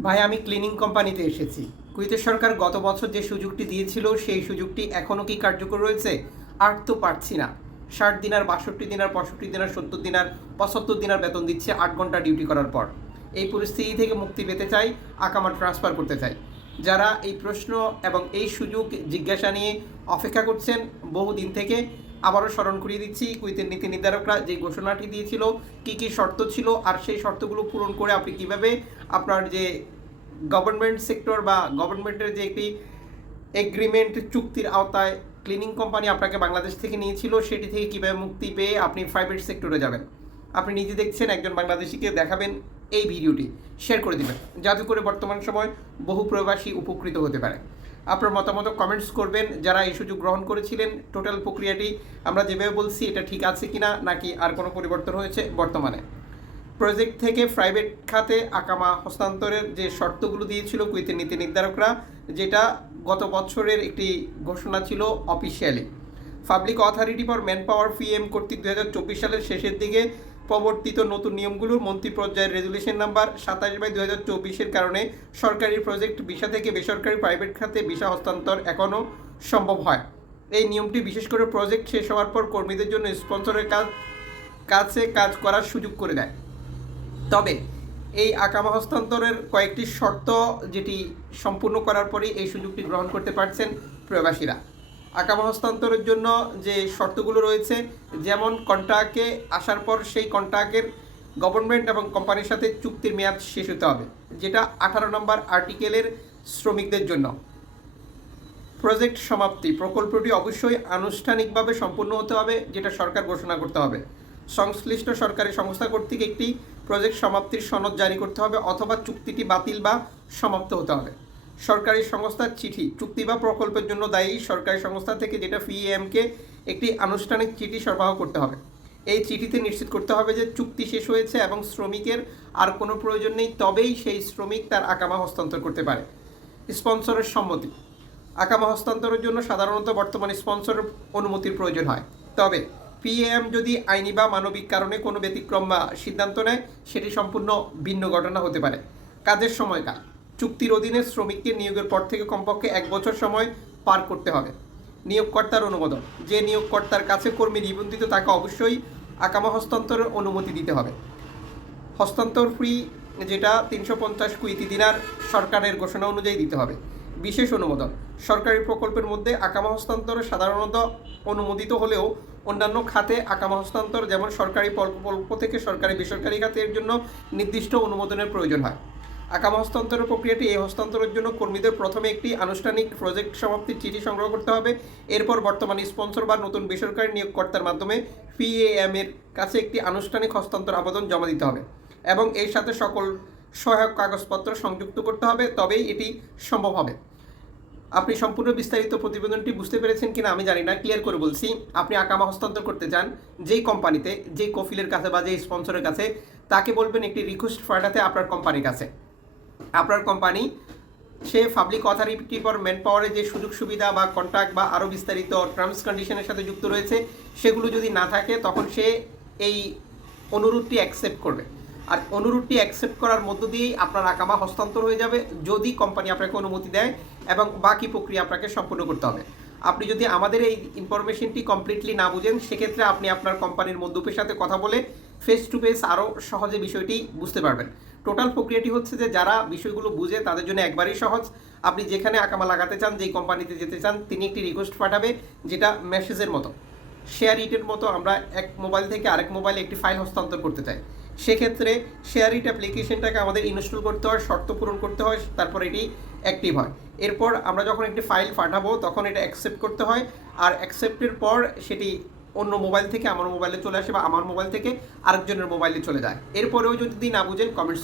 ভাই, আমি ক্লিনিং কোম্পানিতে এসেছি। কুয়েতের সরকার গত বছর যে সুযোগটি দিয়েছিল, সেই সুযোগটি এখনও কি কার্যকর রয়েছে? আর তো পারছি না। ষাট দিন আর বাষট্টি দিন আর পঁয়ষট্টি দিন আর সত্তর দিন আর পঁচাত্তর দিন আর বেতন দিচ্ছে আট ঘণ্টা ডিউটি করার পর। এই পরিস্থিতি থেকে মুক্তি পেতে চাই আকামা ট্রান্সফার করতে চাই। যারা এই প্রশ্ন এবং এই সুযোগ জিজ্ঞাসা নিয়ে অপেক্ষা করছেন, বহুদিন থেকে আবারও স্মরণ করিয়ে দিচ্ছি, কুইতের নীতি নির্ধারকরা যে ঘোষণাটি দিয়েছিল, কি কি শর্ত ছিল, আর সেই শর্তগুলো পূরণ করে আপনি কীভাবে আপনার যে গভর্নমেন্ট সেক্টর বা গভর্নমেন্টের যে একটি এগ্রিমেন্ট চুক্তির আওতায় ক্লিনিং কোম্পানি আপনাকে বাংলাদেশ থেকে নিয়েছিল, সেটি থেকে কীভাবে মুক্তি পেয়ে আপনি প্রাইভেট সেক্টরে যাবেন। আপনি নিজে দেখছেন, একজন বাংলাদেশিকে দেখাবেন এই ভিডিওটি শেয়ার করে দিবেন। যাতে করে বর্তমান সময় বহু প্রবাসী উপকৃত হতে পারে। আপনার মতামত কমেন্টস করবেন। যারা এই সুযোগ গ্রহণ করেছিলেন টোটাল প্রক্রিয়াটি আমরা যেভাবে বলছি, এটা ঠিক আছে কিনা, নাকি আর কোনো পরিবর্তন হয়েছে বর্তমানে? প্রজেক্ট থেকে প্রাইভেট খাতে আকামা হস্তান্তরের যে শর্তগুলো দিয়েছিল কুইতের নীতি নির্ধারকরা, যেটা গত বছরের একটি ঘোষণা ছিল officially public authority for manpower PM কর্তৃক দু হাজার চব্বিশ সালের শেষের দিকে প্রবর্তিত নতুন নিয়মগুলো মন্ত্রী পর্যায়ের রেজুলেশন নাম্বার সাতাশ বাই দু হাজার চব্বিশের কারণে সরকারি প্রজেক্ট ভিসা থেকে বেসরকারি প্রাইভেট খাতে ভিসা হস্তান্তর এখনও সম্ভব হয়। এই নিয়মটি বিশেষ করে প্রজেক্ট শেষ হওয়ার পর কর্মীদের জন্য স্পন্সরের কাজ, কাছে কাজ করার সুযোগ করে দেয়। তবে এই আকামা হস্তান্তরের কয়েকটি শর্ত যেটি সম্পূর্ণ করার পরেই এই সুযোগটি গ্রহণ করতে পারছেন প্রবাসীরা। আকামা হস্তান্তরের জন্য যে শর্তগুলো রয়েছে, যেমন কন্ট্রাক্টে আসার পর সেই কন্ট্রাক্টের গভর্নমেন্ট এবং কোম্পানির সাথে চুক্তির মেয়াদ শেষ হতে হবে, যেটা আঠারো নম্বর আর্টিকেলের শ্রমিকদের জন্য। প্রজেক্ট সমাপ্তি, প্রকল্পটি অবশ্যই আনুষ্ঠানিকভাবে সম্পূর্ণ হতে হবে, যেটা সরকার ঘোষণা করতে হবে। সংশ্লিষ্ট সরকারি সংস্থা কর্তৃক একটি প্রজেক্ট সমাপ্তির সনদ জারি করতে হবে, অথবা চুক্তিটি বাতিল বা সমাপ্ত হতে হবে। সরকারি সংস্থার চিঠি, চুক্তি বা প্রকল্পের জন্য দায়ী সরকারি সংস্থা থেকে যেটা ফিএমকে একটি আনুষ্ঠানিক চিঠি সরবরাহ করতে হবে। এই চিঠিতে নিশ্চিত করতে হবে যে চুক্তি শেষ হয়েছে এবং শ্রমিকের আর কোনো প্রয়োজন নেই, তবেই সেই শ্রমিক তার আকামা হস্তান্তর করতে পারে। স্পন্সরের সম্মতি। আকামা হস্তান্তরের জন্য সাধারণত বর্তমানে স্পন্সরের অনুমতির প্রয়োজন হয়। তবে পিএম যদি আইনি বা মানবিক কারণে কোনো ব্যতিক্রম বা সিদ্ধান্ত নেয়, সেটি সম্পূর্ণ ভিন্ন ঘটনা হতে পারে। কাজের সময়কাল। চুক্তির অধীনে শ্রমিককে নিয়োগের পর থেকে কমপক্ষে এক বছর সময় পার করতে হবে। নিয়োগকর্তার অনুমোদন। যে নিয়োগকর্তার কাছে কর্মী নিবন্ধিত, তাকে অবশ্যই আকামা হস্তান্তরের অনুমতি দিতে হবে। হস্তান্তর ফ্রি যেটা তিনশো পঞ্চাশ কুইতি দিনার সরকারের ঘোষণা অনুযায়ী দিতে হবে। বিশেষ অনুমোদন। সরকারি প্রকল্পের মধ্যে আকামা হস্তান্তর সাধারণত অনুমোদিত হলেও অন্যান্য খাতে আকামা হস্তান্তর যেমন সরকারি প্রকল্প থেকে সরকারি বেসরকারি খাতের জন্য নির্দিষ্ট অনুমোদনের প্রয়োজন হয়। আকামা হস্তান্তরের প্রক্রিয়াটি এই হস্তান্তরের জন্য কর্মীদের প্রথমে একটি আনুষ্ঠানিক প্রজেক্ট সমাপ্তির চিঠি সংগ্রহ করতে হবে। এরপর বর্তমানে স্পন্সর বা নতুন বেসরকারি নিয়োগকর্তার মাধ্যমে পিএএম এর কাছে একটি আনুষ্ঠানিক হস্তান্তর আবেদন জমা দিতে হবে এবং এর সাথে সকল সহায়ক কাগজপত্র সংযুক্ত করতে হবে, তবেই এটি সম্ভব হবে। আপনি সম্পূর্ণ বিস্তারিত প্রতিবেদনটি বুঝতে পেরেছেন কিনা আমি জানি না, ক্লিয়ার করে বলছি। আপনি আকামা হস্তান্তর করতে চান, যেই কোম্পানিতে, যেই কফিলের কাছে বা যেই স্পন্সরের কাছে, তাকে বলবেন একটি রিকোয়েস্ট পাঠাতে আপনার কোম্পানির কাছে। আপনার কোম্পানি সে পাবলিক অথরিটি ফর ম্যান পাওয়ারের যে সুযোগ সুবিধা বা কন্ট্রাক্ট বা আরও বিস্তারিত টার্মস কন্ডিশনের সাথে যুক্ত রয়েছে, সেগুলো যদি না থাকে, তখন সে এই অনুরোধটি অ্যাকসেপ্ট করবে। আর অনুরোধটি অ্যাকসেপ্ট করার মধ্য দিয়েই আপনার আকামা হস্তান্তর হয়ে যাবে, যদি কোম্পানি আপনাকে অনুমতি দেয় এবং বাকি প্রক্রিয়া আপনাকে সম্পন্ন করতে হবে। আপনি যদি আমাদের এই ইনফরমেশনটি কমপ্লিটলি না বুঝেন, সেক্ষেত্রে আপনি আপনার কোম্পানির মধ্যপের সাথে কথা বলে ফেস টু ফেস আরও সহজে বিষয়টি বুঝতে পারবেন। টোটাল প্রক্রিয়াটি হচ্ছে যে যারা বিষয়গুলো বুঝে, তাদের জন্য একবারই সহজ। আপনি যেখানে আকামা লাগাতে চান, যেই কোম্পানিতে যেতে চান, তিনি একটি রিকোয়েস্ট পাঠাবে, যেটা মেসেজের মতো। শেয়ার ইটের মতো আমরা এক মোবাইল থেকে আরেক মোবাইলে একটি ফাইল হস্তান্তর করতে চাই। সেক্ষেত্রে শেয়ার ইট অ্যাপ্লিকেশনটাকে আমাদের ইনস্টল করতে হয়, শর্ত পূরণ করতে হয়, তারপর এটি অ্যাক্টিভ হয়। এরপর আমরা যখন একটি ফাইল পাঠাবো, তখন এটা অ্যাকসেপ্ট করতে হয়। আর অ্যাকসেপ্টের পর সেটি অন্য মোবাইল থেকে আমার মোবাইলে চলে আসে বা আমার মোবাইল থেকে আরেকজনের মোবাইলে চলে যায়। এরপরেও যদি না বুঝেন কমেন্টস